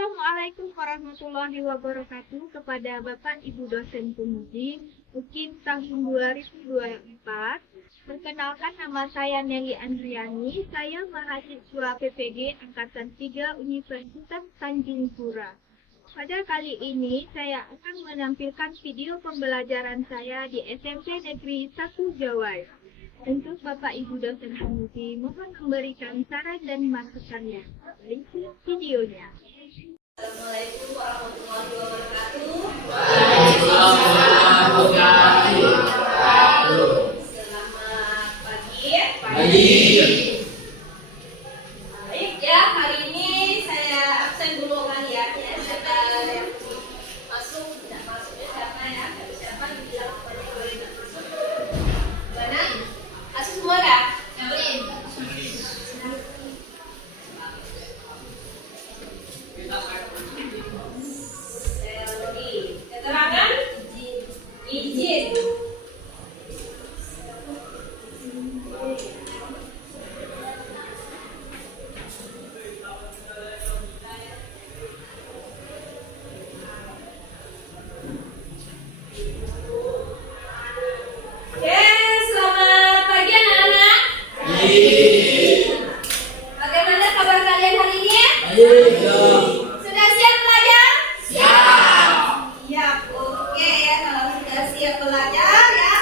Assalamualaikum warahmatullahi wabarakatuh kepada Bapak Ibu dosen pembimbing UKIM tahun 2024. Perkenalkan, nama saya Nelly Andriani. Saya mahasiswa PPG Angkatan 3 Universitas Tanjung Pura. Pada kali ini saya akan menampilkan video pembelajaran saya di SMP Negeri 1 Jawai. Untuk Bapak Ibu dosen pembimbing mohon memberikan saran dan masukannya. Berikut videonya. Assalamualaikum warahmatullahi wabarakatuh. Selamat pagi. Baik ya, hari ini saya absen dulu kan ya. Kita masuk, tidak masuknya siapa ya? Siapa yang bilang boleh masuk? Mana? Masuk semua dah? Boleh. Keterangan izin. Oke, selamat pagi anak-anak. Bagaimana kabar kalian hari ini? Sudah siap belajar? Siap, oke ya, kalau sudah siap belajar ya.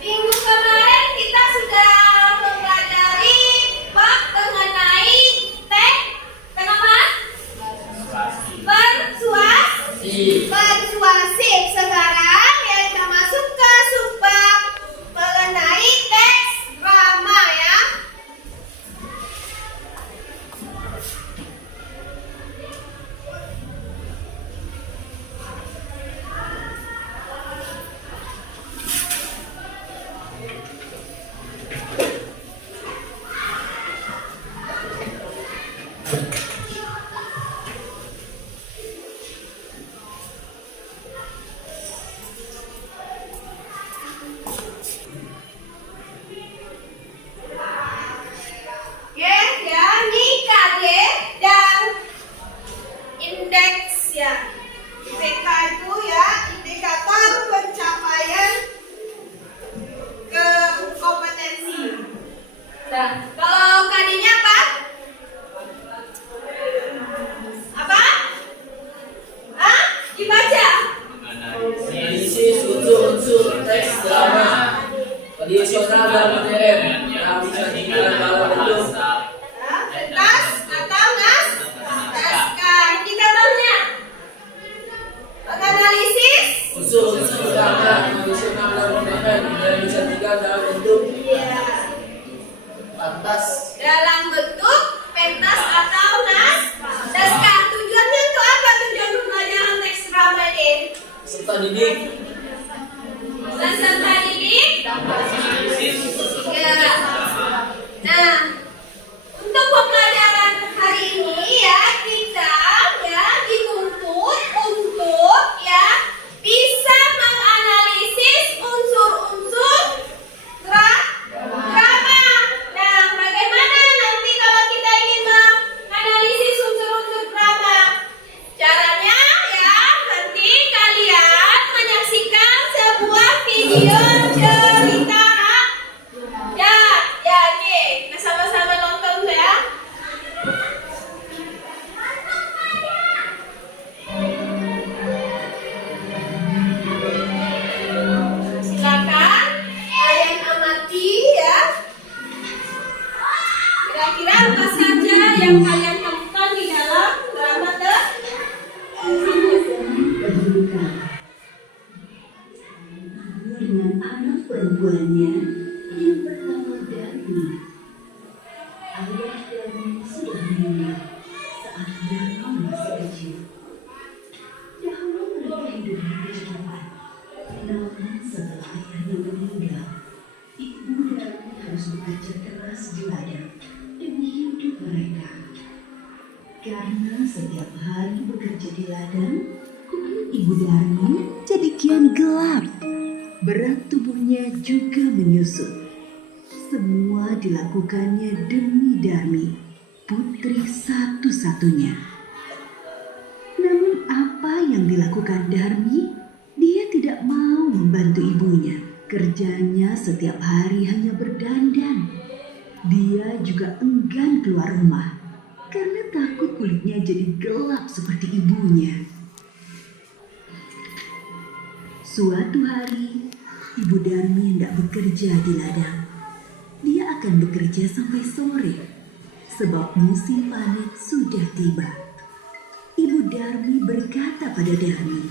Minggu kemarin kita sudah mempelajari bab mengenai kenapa? Persuasif. Sekarang ya kita masuk ke subbab mengenai teks drama ya. Indeks ya, IPK itu ya indikator pencapaian ke kompetensi. Nah, kalau KD-nya apa? Apa? Dibaca. Analisis unsur-unsur teks drama. Tradisional dan modern yang disajikan dalam bentuk Pentas atau naskah. Indikatornya menganalisis unsur-unsur drama tradisional dan modern yang disajikan dalam bentuk pentas. dalam bentuk pentas atau naskah. Tujuannya untuk apa? Tujuan pembelajaran teks drama ini? Serta didik. Peserta didik. Ya. Nah, untuk pembelajaran hari ini ya kita ya dituntut untuk ya bisa menganalisis unsur-unsur drama. Nah, bagaimana nanti kalau kita ingin menganalisis unsur-unsur drama? Caranya ya nanti kalian menyaksikan sebuah video cerita. Ya, nih, kita sama-sama nonton ya. Silakan kalian amati ya. Kira-kira apa saja yang kalian temukan di dalam drama dengan anak perempuannya yang bernama Darmi. Ayah Darmi sudah meninggal saat Darmi masih kecil. Dahulu mereka hidup di kehidupan. Namun setelah ayahnya meninggal, ibu Darmi harus bekerja keras di ladang demi hidup mereka. Karena setiap hari bekerja di ladang, kulit ibu Darmi jadi kian gelap. Berat tubuhnya juga menyusut. Semua dilakukannya demi Darmi, putri satu-satunya. yang dilakukan Darmi, dia tidak mau membantu ibunya. Kerjanya setiap hari hanya berdandan. Dia juga enggan keluar rumah karena takut kulitnya jadi gelap seperti ibunya. Suatu hari, Ibu Darmi hendak bekerja di ladang. Dia akan bekerja sampai sore, sebab musim panen sudah tiba. Ibu Darmi berkata pada Darmi,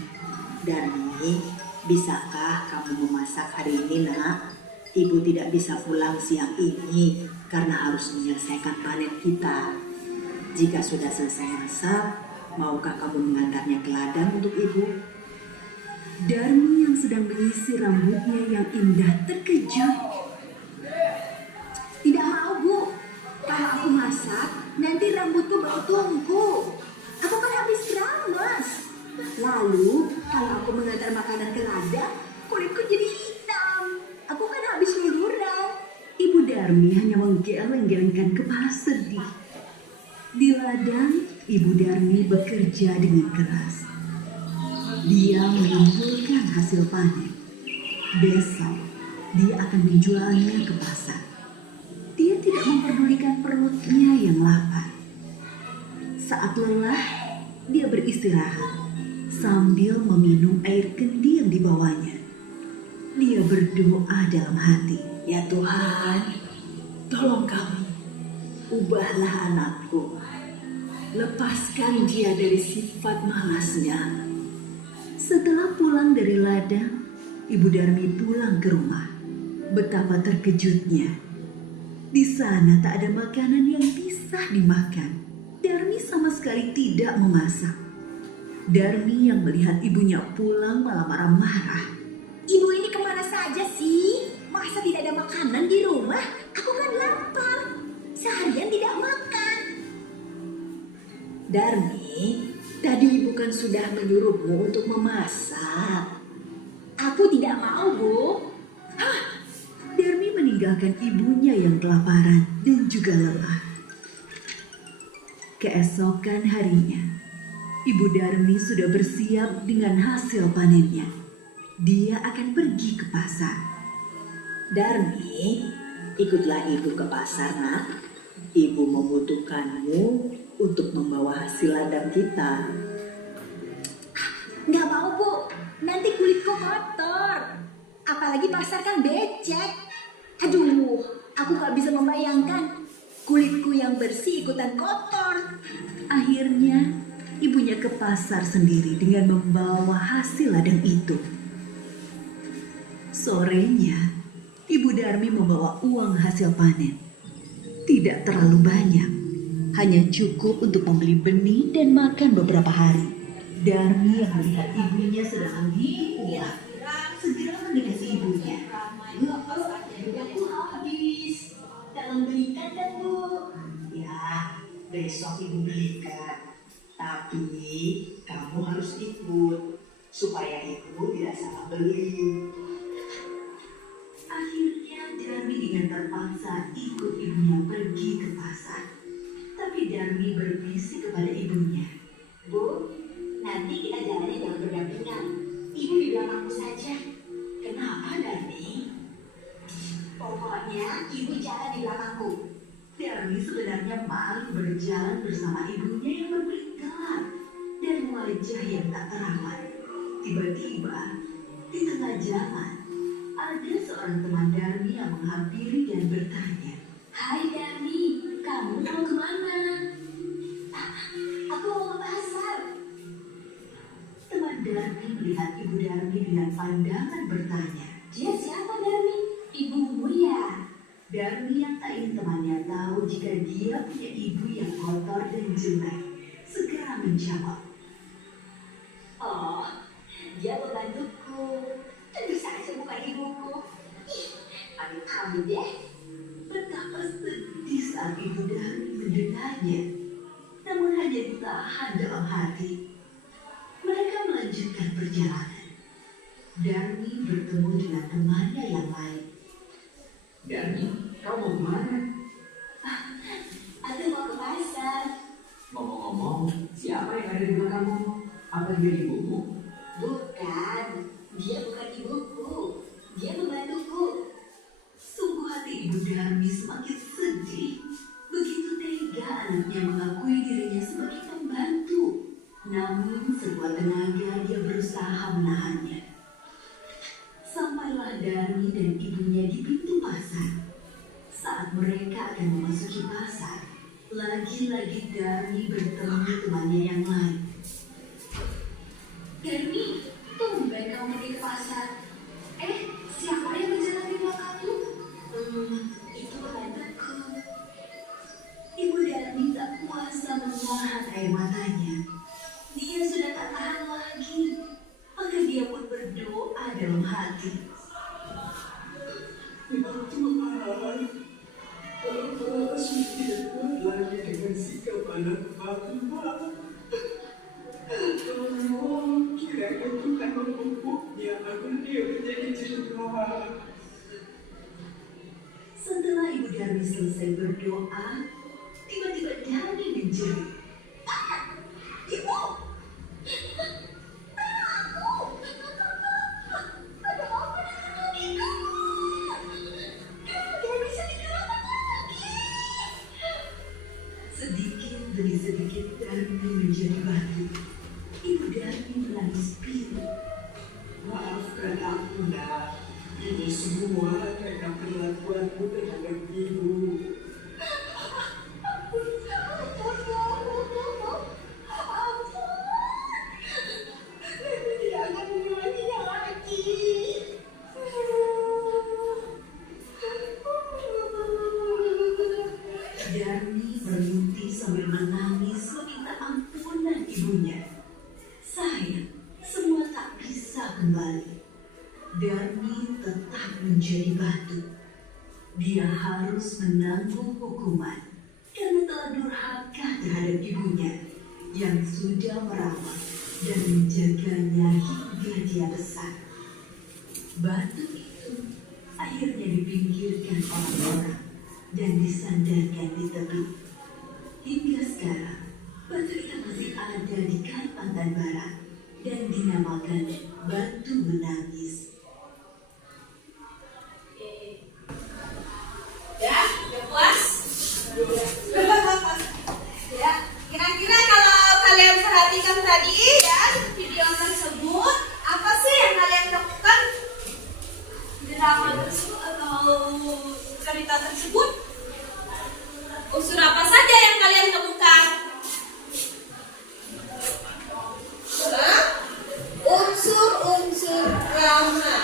Darmi, bisakah kamu memasak hari ini, nak? Ibu tidak bisa pulang siang ini karena harus menyelesaikan panen kita. Jika sudah selesai masak, maukah kamu mengantarnya ke ladang untuk ibu? Darmi yang sedang mengisi rambutnya yang indah terkejut. Tidak mau, Bu. Kalau aku masak, nanti rambutku bau tungku. Aku kan habis keramas. Lalu, kalau aku mengantar makanan ke ladang, kulitku jadi hitam. Aku kan habis liburan. Ibu Darmi hanya menggeleng-gelengkan kepala sedih. Di ladang, Ibu Darmi bekerja dengan keras. Dia mengumpulkan hasil panen. Besok, dia akan menjualnya ke pasar. Dia tidak memperdulikan perutnya yang lapar. Saat lelah, dia beristirahat sambil meminum air kendi yang dibawanya. Dia berdoa dalam hati. Ya Tuhan, tolong kami. Ubahlah anakku. Lepaskan dia dari sifat malasnya. Setelah pulang dari ladang, Ibu Darmi pulang ke rumah. Betapa terkejutnya. Di sana tak ada makanan yang bisa dimakan. Darmi sama sekali tidak memasak. Darmi yang melihat ibunya pulang malah marah-marah. Ibu ini kemana saja sih? Masa tidak ada makanan di rumah? Aku kan lapar. Seharian tidak makan. Darmi, tadi ibu kan sudah menyuruhmu untuk memasak. Aku tidak mau, Bu. Darmi meninggalkan ibunya yang kelaparan dan juga lelah. Keesokan harinya, Ibu Darmi sudah bersiap dengan hasil panennya. Dia akan pergi ke pasar. Darmi, ikutlah ibu ke pasar, nak. Ibu membutuhkanmu untuk membawa hasil ladang kita. Nggak mau, Bu. Nanti kulitku kotor. Apalagi pasar kan becek. Aduh, aku nggak bisa membayangkan kulitku yang bersih ikutan kotor. Akhirnya, ibunya ke pasar sendiri dengan membawa hasil ladang itu. Sorenya, Ibu Darmi membawa uang hasil panen. Tidak terlalu banyak, hanya cukup untuk membeli benih dan makan beberapa hari. Darmi yang melihat ibunya sedang menghina, segera mendekati ibunya. Aku habis. Tolong belikan kan, Bu? Ya, besok ibu belikan. Tapi kamu harus ikut supaya ibu tidak salah beli. Akhirnya Darmi dengan terpaksa ikut ibunya pergi ke pasar. Tapi Darmi berbisik kepada ibunya. Bu, nanti kita jalannya jangan berdampingan. Ibu di belakangku saja. Kenapa, Darmi? Pokoknya ibu jalan di belakangku. Darmi sebenarnya malu berjalan bersama ibunya yang berkulit gelap dan wajah yang tak terawat. Tiba-tiba, di tengah jalan, ada seorang teman Darmi yang menghampiri dan bertanya. Hai Darmi, kamu mau kemana? Aku mau ke pasar. Teman Darmi melihat Ibu Darmi dengan pandangan bertanya. Dia siapa Darmi? Ibumu ya? Darmi yang tak ingin temannya tahu jika dia punya ibu yang kotor dan jelek, segera menjawab. Oh, dia pembantuku. Tentu saja bukan ibuku. Amit-amit deh. Betapa sedih saat Ibu Darmi mendengarnya, namun hanya ditahan dalam hati. Mereka melanjutkan perjalanan. Darmi bertemu dengan temannya yang lain. Darmi, kau mau kemana? Aku mau ke pasar. Ngomong-ngomong, siapa yang ada di belakangmu? Apa Apa dia ibumu? Bukan, dia bukan ibuku. Dia membantuku. Sungguh hati Ibu Darmi semakin sedih. Begitu tega anaknya mengakui dirinya sebagai pembantu. Namun sekuat tenaga dia berusaha menahannya. Sampailah Darmi dan ibunya di pintu pasar. Saat mereka akan memasuki pasar, lagi-lagi Darmi bertemu temannya yang lain. Darmi, tumben kamu pergi ke pasar. Siapa yang berjalan di belakangmu? Itu pembantuku. Ibu Darmi tak kuasa menahan air matanya. Dia sudah tak tahan lagi. Maka dia pun berdoa dalam hati. Ya Tuhan, Bapak sudah tidak kuat lagi dengan sikap anak hamba. Tolong kiranya Tuhan memupuknya agar dia menjadi cerah. Setelah Ibu Darmi selesai berdoa, tiba-tiba Darmi menjerit. Ibu! Sedikit demi sedikit Darmi menjadi batu. Ibu Darmi menangis pilu. Maafkan aku, Nak. Ini semua karena perlakuanmu terhadap ibu. Darmi berhenti sambil menangis meminta ampunan ibunya. Sayang, semua tak bisa kembali. Darmi tetap menjadi batu. Dia harus menanggung hukuman karena telah durhaka terhadap ibunya yang sudah merawat dan menjaganya hingga dia besar. Batu itu akhirnya dipinggirkan orang-orang dan disandarkan di tepi. Hingga sekarang, batu itu masih ada di Kalimantan Barat dan dinamakan Batu Menangis. Ya, udah puas? Ya, kira-kira kalau kalian perhatikan tadi ya video tersebut, apa sih yang kalian lakukan di drama tersebut atau cerita tersebut? Unsur apa saja yang kalian temukan? Unsur-unsur drama.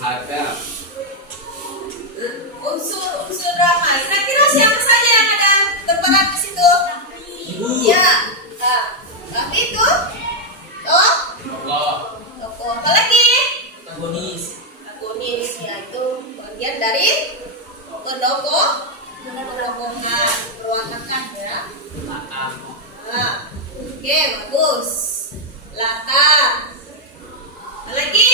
Ada. Unsur-unsur drama. Kira-kira siapa saja yang ada berperan di situ? Ibu. Ya. Tapi itu Allah. tokoh. Apa lagi? Antagonis. Agonis, yaitu bagian dari pendokohan, perwatakan ya. Latar. Oke, bagus. Latar. Apa lagi?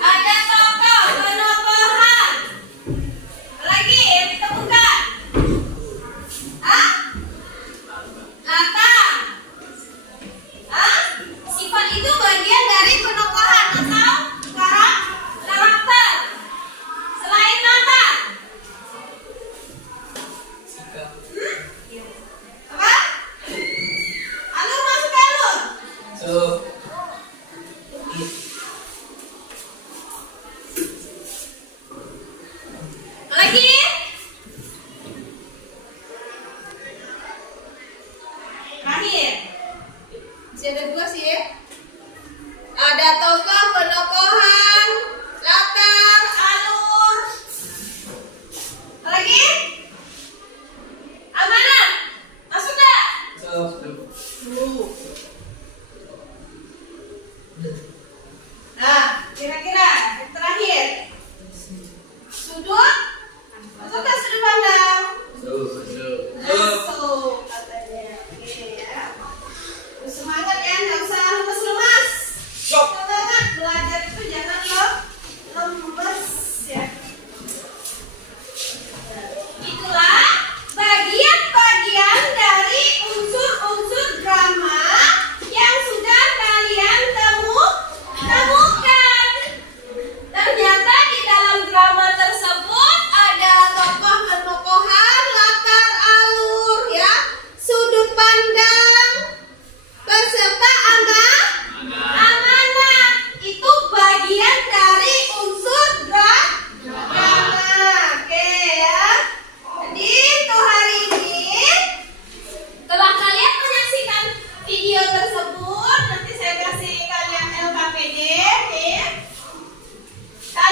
Ada tokoh penokohan. Apa lagi yang ditemukan? Latar. Sifat itu bagian dari penokohan atau karakter. Selain latar, Sikap. apa? Alur masuk alur. So. Lagi? Terakhir. Masih ada dua sih ya. Ada tokoh, penokohan, latar, alur. Lagi? Amanah. Masuk gak? So. Nah, kira-kira yang terakhir. Sudut? Masuk ke sudut pandang? So. Masuk katanya. Oke ya. Terus semangat ya, nggak usah lemas-lemas.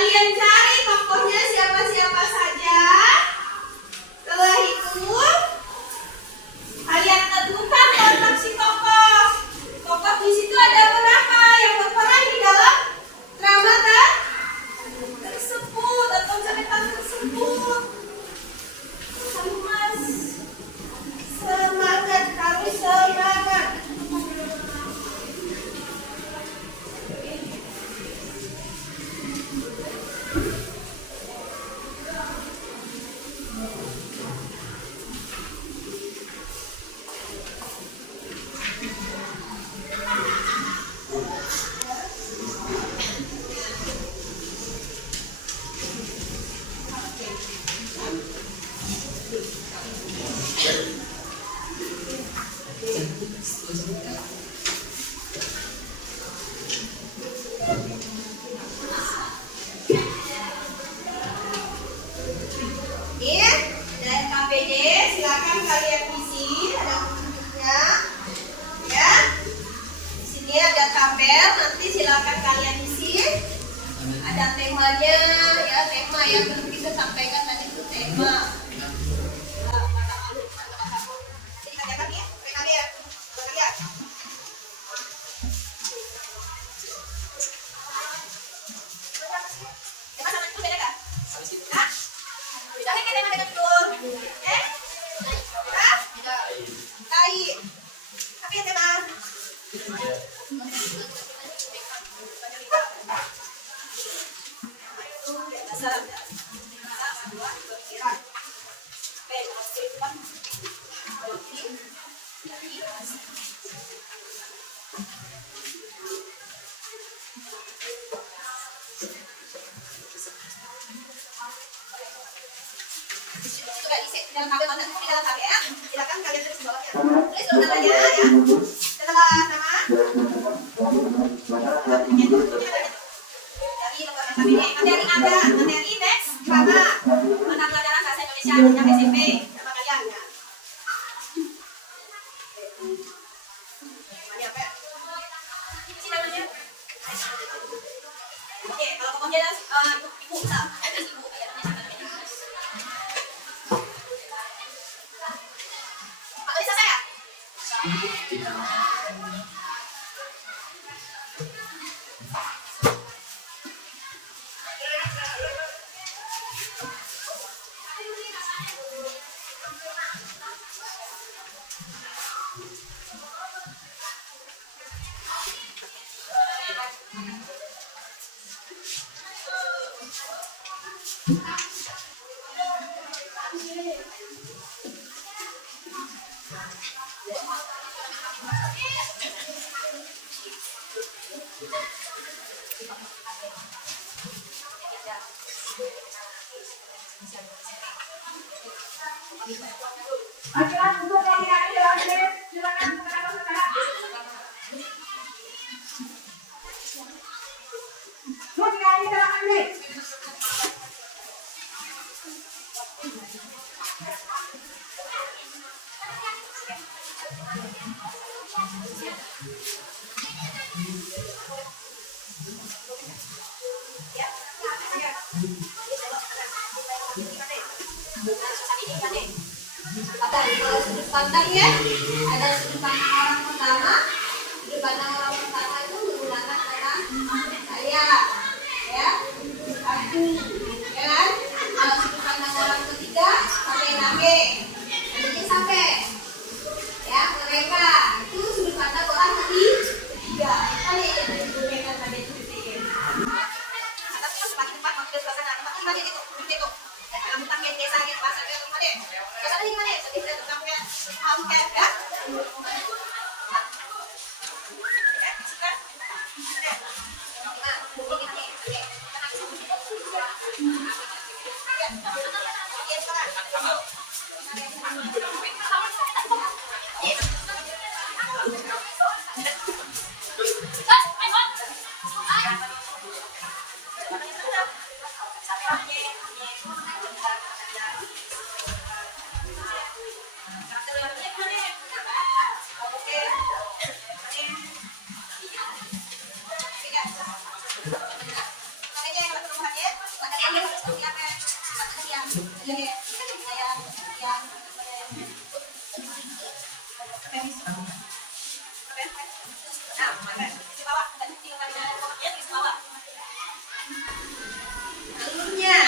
Kalian cari tokohnya siapa-siapa saja. Setelah itu, kalian tentukan kontak si tokoh. Tokoh di situ ada berapa yang berperan di dalam drama tersebut atau cerita tersebut. Ayo Mas, semangat, harus semangat. Dan KPD silakan kalian isi, ada untuknya, ya. Di sini ada tabel, nanti silakan kalian isi. Ada temanya, ya, tema yang belum kita sampaikan tadi itu tema. Jadi kalian ya, kalian, kalian. Dalam tabel mana di dalam tabel ya. Silakan kalian tulis bawahnya. Tulis dulu namanya ya. Setelah nama dari lembaga KPD, materi ada, materi teks drama, mata pelajaran bahasa Indonesia jenjang SMP sama kalian ya. Namanya apa? Isi namanya. Oke, kalau pokoknya ibu bisa, ibu kayak Ada sudut pandang ya, ada sudut pandang orang pertama. Sudut pandang orang pertama itu menggunakan kata saya, ya, aku, ya kan? Kalau sudut pandang orang ketiga pakai nage, artinya sampai, ya, mereka itu sudut pandang orang ketiga. Kali yang digunakan pada itu. Tapi semakin cepat makin suasana, makin banyak itu. Kamu tampil desa gitu pasal itu kemarin. Suasana di mana? Sedih tampil hampir ya. Suka? Nah, mungkin ini. Oke. Alurnya,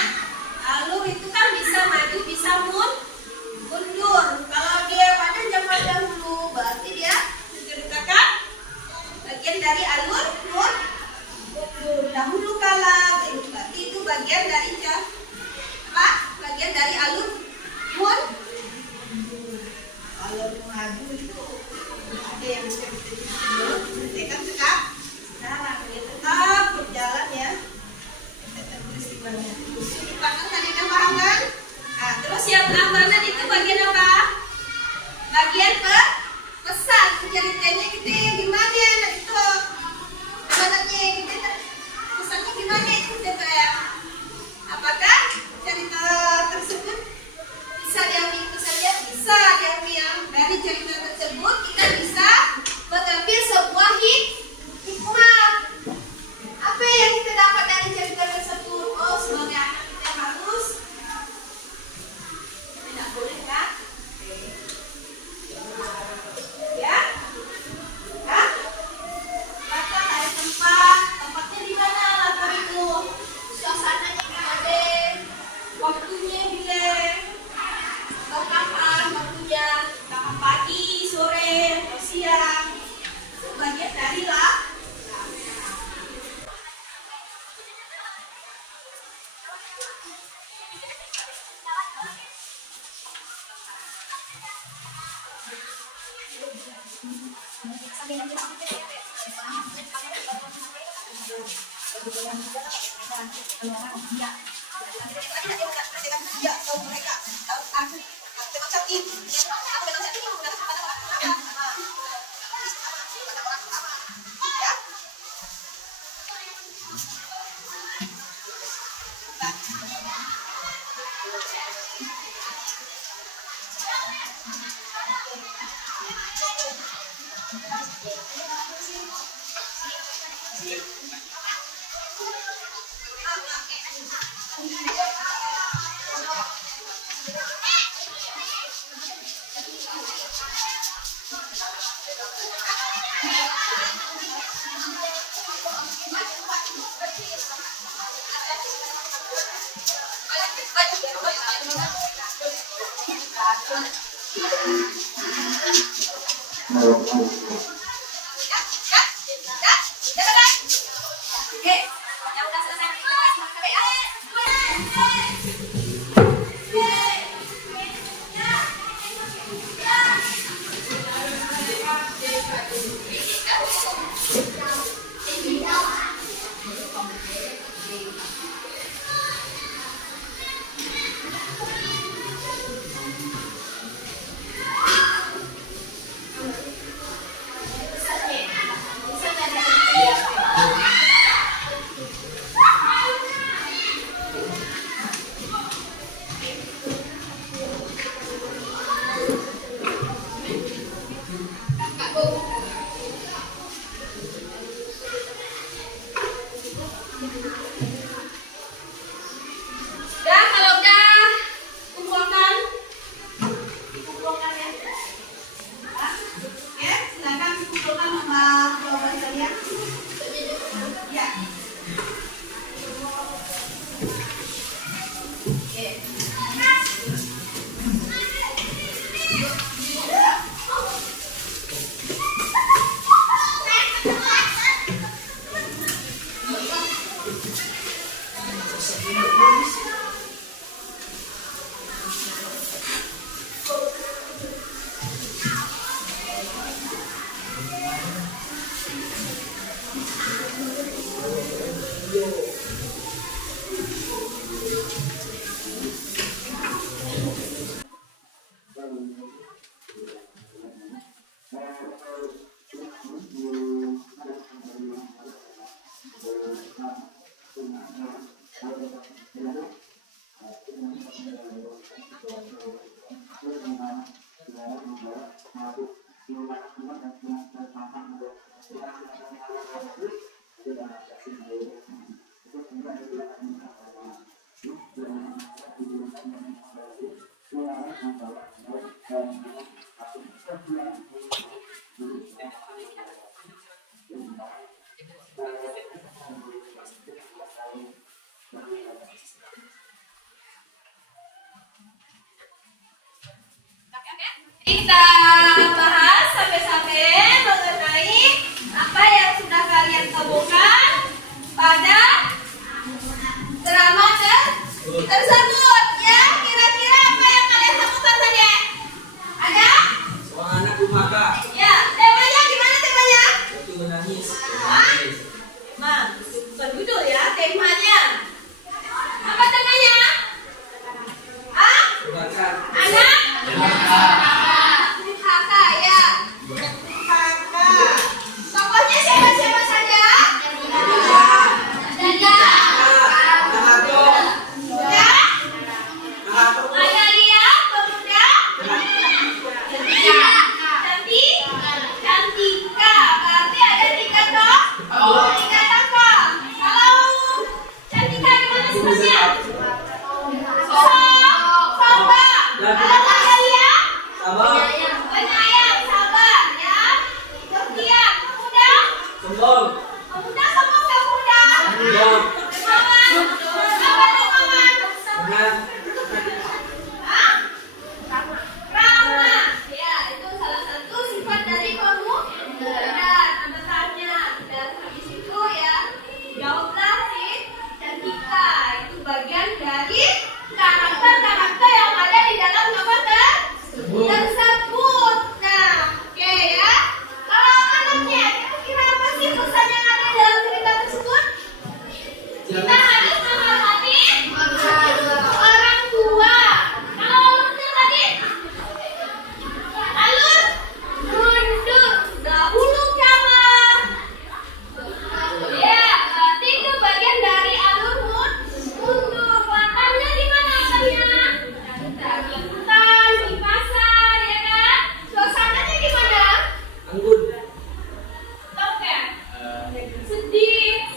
alur itu kan bisa maju, bisa mundur. Kalau dia pada zaman dahulu, berarti dia menceritakan bagian dari alur mundur. Dahulu kala, berarti itu bagian dari apa? Bagian dari alur mundur. Kalau maju itu ada yang bisa kan sekarang dia tetap berjalan ya. Dipanggang tadi udah paham kan? Nah, terus yang ambanan itu bagian apa? Bagian pesan ceritanya kita gimana nah itu sebenarnya kita pesannya gimana itu coba ya? Apakah cerita tersebut bisa diambil pesannya? Bisa diambil dari cerita tersebut kita bisa mengambil sebuah hikmah. Apa yang kita dapat dari cerita tersebut? Oh, sebagai anak kita harus tidak boleh kan? Ya? Ya? Datang dari tempatnya di mana latar itu? Suasananya gimana? Waktunya bila? Kapan waktunya? Kapan pagi, sore, atau siang? Itu bagian dari lah. tersebut. Ya, kira-kira apa yang kalian temukan tadi? Ada? Seorang anak durhaka. Ya, temanya gimana temanya? Itu menangis. Hah? Emang, bukan judul ya, temanya. Apa temanya? Hah? Durhaka. Anak? Durhaka, ya. Durhaka. Tokohnya siapa-siapa saja? Ada. Nahato. Muda? Nahato. Ayah lihat, pemuda? Cantik? Cantika. Berarti ada 3 toh? 3 tokoh. Kalau Cantika gimana sebutnya? Sabar. Kalau ayah lihat? Sabar. Penyayang, sabar ya. Kemudian pemuda? Sombong. Pemuda sombong gak pemuda? Sombong. Dermawan? Apa dermawan? Benar. Hah? Ramah. Ya, itu salah satu sifat dari pemuda. Tanda tanya. Dan habis itu ya, jawablah si Cantika. Itu bagian dari karakter-karakter yang ada di dalam nama tersebut. Nah, oke ya. Kalau anaknya, kira-kira apa sih pesan yang ada dalam cerita tersebut? Kita harus menghormati orang tua. Kalau alurnya tadi, alur mundur dahulu kawan. Ya, berarti itu bagian dari alur mundur. Makannya di mana asalnya? Di hutan, di pasar, ya kan? Suasananya gimana? Anggun. Tahu kan? Sedih,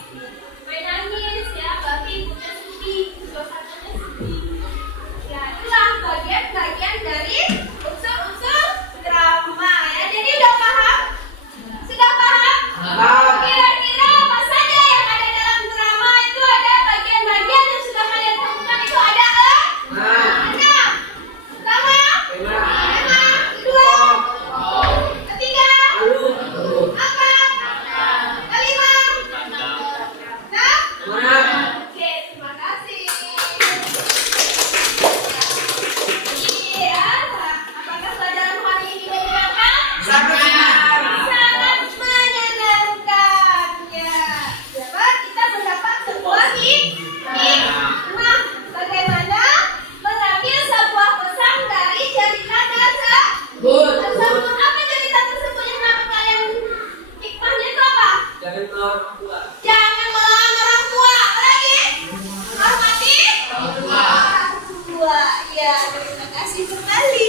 main nangis ya, berarti ibunya sedih, suasananya sedih. Ya, itulah bagian-bagian dari unsur-unsur drama ya. Jadi udah paham? Sudah paham? Paham. Kira-kira apa saja yang ada dalam drama itu ada bagian-bagian yang sudah kalian temukan itu ada enam. Pertama, tema. Kedua, ketiga, Alur. empat, kelima, enam. Semangat. Oke, terima kasih. Iya, apakah pelajaran hari ini menyenangkan? Sangat. Sangat menyenangkan. Ya, dapat kita mendapat sebuah hikmah bagaimana mengambil sebuah pesan dari cerita tersebut. Apa cerita tersebut yang dapat kalian hikmahnya itu apa? Jangan melawan orang tua. Jangan melawan orang tua. Apa lagi? Hormati orang tua. Ya, terima kasih sekali.